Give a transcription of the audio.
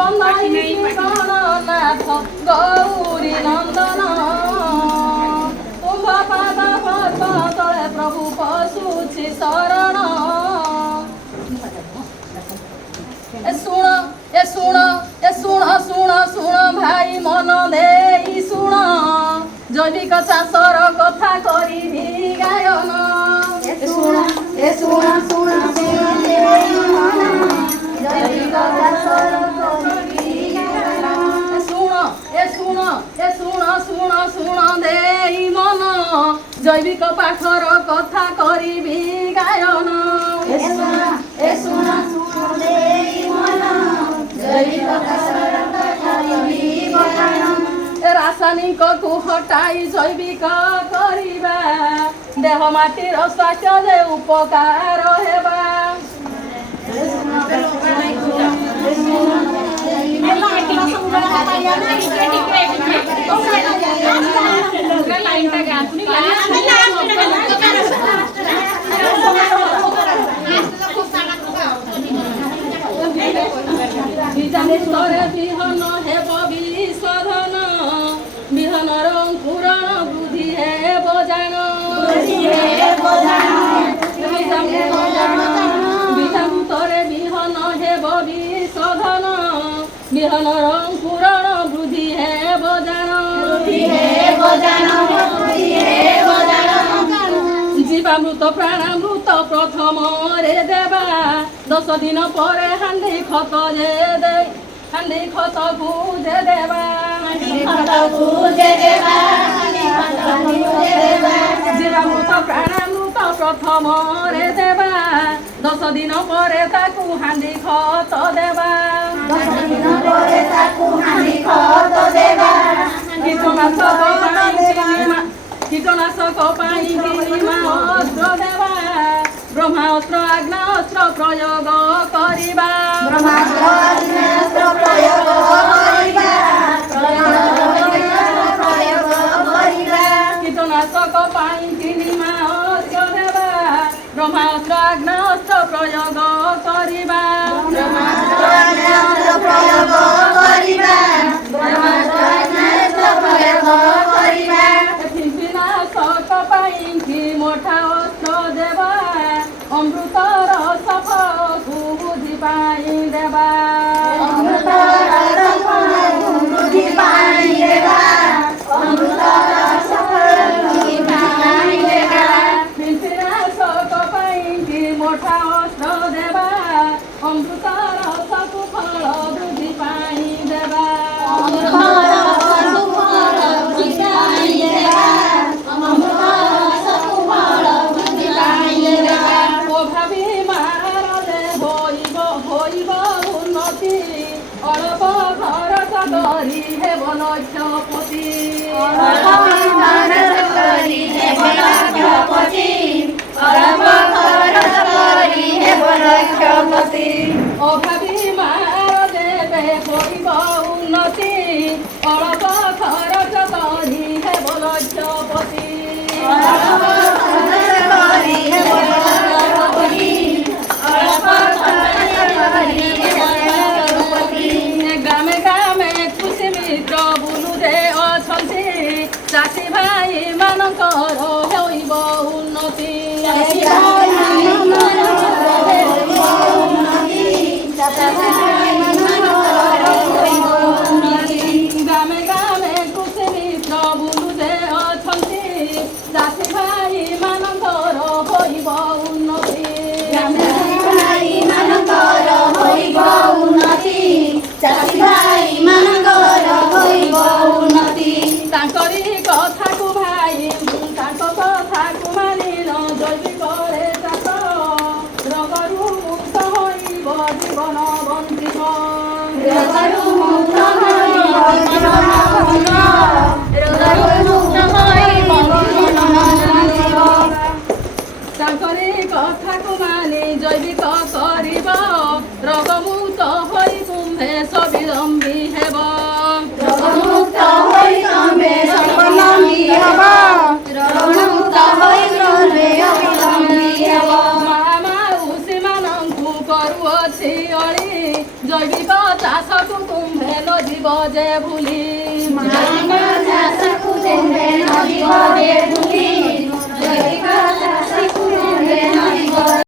ବନ୍ଦାଇଛି ଗଣନାଥ ଗୌରୀ ନନ୍ଦନ ତୁମ୍ଭ ପାଦ ପଦ୍ମ ତଳେ ପ୍ରଭୁ ପଶୁଛି ଶରଣ। ଏ ଶୁଣ ଏ ଶୁଣ ଏ ଶୁଣ ଶୁଣ ଶୁଣ ଭାଇ ମନ ଦେଇ ଶୁଣ ଜୈବିକ ଚାଷର କଥା କରିବି ଗାୟନ। ଏ ଶୁଣ ଏ ଶୁଣ ଶୁଣ ଶୁଣ ଦେଇ ମନ ଜୈବିକ ଚାଷର କରିବି ଗାୟନ। ଏ ଶୁଣ ଏ ଶୁଣ ଏ ଶୁଣ ଶୁଣ ଶୁଣ ଦେଇ ମନ ଜୈବିକ ପାଠର କଥା କରିବି ଗାୟନ। ଏ ଶୁଣ ଶୁଣ ଦେଇ ମନ ଜୈବିକ ଚାଷର କରିବି ଗାୟନ। ରାସାୟନିକକୁ ହଟାଇ ଜୈବିକ କରିବା ଦେହ ମାଟିର ସ୍ୱାସ୍ଥ୍ୟ ଯେ ଉପକାର ହେବା। ବିଜାମୃତରେ ବିହନ ହେବ ବିଶୋଧନ ବିହନର ଅଙ୍କୁରଣ ବୃଦ୍ଧି ହେବ ଜାଣ। ବିଜାମୃତରେ ବିହନ ହେବ ବିଶୋଧନ ବିହନର ଅଙ୍କୁରଣ ବୃଦ୍ଧି ହେବ ଜାଣ। ଜୀବାମୃତ ପ୍ରାଣାମୃତ ପ୍ରଥମରେ ଦେବା 10 ଦିନ ପରେ ହାଣ୍ଡି ଖତ ଯେ ହାଣ୍ଡି ଖତକୁ ଯେ ଦେବା। ଜୀବାମୃତ ପ୍ରାଣାମୃତ ପ୍ରଥମରେ ଦେବା 10 ଦିନ ପରେ ତାକୁ ହାଣ୍ଡି ଖତ ଦେବା। କୀଟନାଶକ ପାଇଁ କିଣିମା ଅସ୍ତ୍ର ଦେବା ବ୍ରହ୍ମାସ୍ତ୍ର ଆଗ୍ନେୟାସ୍ତ୍ର ପ୍ରୟୋଗ କରିବା। କୀଟନାଶକ ପାଇଁ କିଣିମା ଅସ୍ତ୍ର ଦେବା ବ୍ରହ୍ମାସ୍ତ୍ର ଆଗ୍ନେୟାସ୍ତ୍ର ପ୍ରୟୋଗ କରିବା। କୀଟନାଶକ ପାଇଁ କି ମୋଟା ଅସ୍ତ୍ର ଦେବା ଅମୃତର ସଫଳକୁ ବୁଦ୍ଧି ପାଇଁ ଦେବା। କୀଟନାଶକ ପାଇଁ କି ମୋଟା ଅସ୍ତ୍ର ଦେବା ଅମୃତର ସଫଳ ବୃଦ୍ଧି ପାଇଁ ଦେବା। ଅଳ୍ପ ଖରଚ କରି ହେବ ଲକ୍ଷପତି। ଅଭାବୀ ମାର ଦେବେ ହୋଇବ ଉନ୍ନତି ଅଳ୍ପ ଖରଚ କରି ହେବ ଲକ୍ଷପତି। ଗ୍ରାମେ ଗ୍ରାମେ କୃଷି ମିତ୍ର ବୁଲୁରେ ଅଛନ୍ତି ଚାଷୀ ଭାଇ ମାନଙ୍କର ହୋଇବ ଉନ୍ନତି। ଗ୍ରାମେ ଗ୍ରାମେ କୃଷି ମିତ୍ର ବୁଲୁରେ ଅଛନ୍ତି ଚାଷୀ ଭାଇ ମାନଙ୍କର ହୋଇବ ଉନ୍ନତି। ତାଙ୍କରି କଥାକୁ ଭାଇ ତାଙ୍କ କଥାକୁ ମାନିଲ ଜୈବିକରେ ଚାଷ ରୋଗରୁ ମୁକ୍ତ ହୋଇବ ଜୀବନ ବଞ୍ଚିବ। ତାଙ୍କରି କଥାକୁ ମାନି ଜୈବିକ କରିବ ରୋଗମୁକ୍ତ ହୋଇ କୁମ୍ଭେ ସ୍ୱାବଲମ୍ବୀ ହେବ। ମାଉସୀ ମାନଙ୍କୁ କରୁଅଛି ଅଳି ଜୈବିକ ଚାଷକୁ ତୁମ୍ଭେ ନ ଯିବ ଯେ ଭୁଲି ଜୈବିକ ଚାଷକୁ ତୁମ୍ଭେ ନ ଯିବ ଯେ ଭୁଲି ଜୈବିକ ଚାଷକୁ ତୁମ୍ଭେ ନ ଯିବ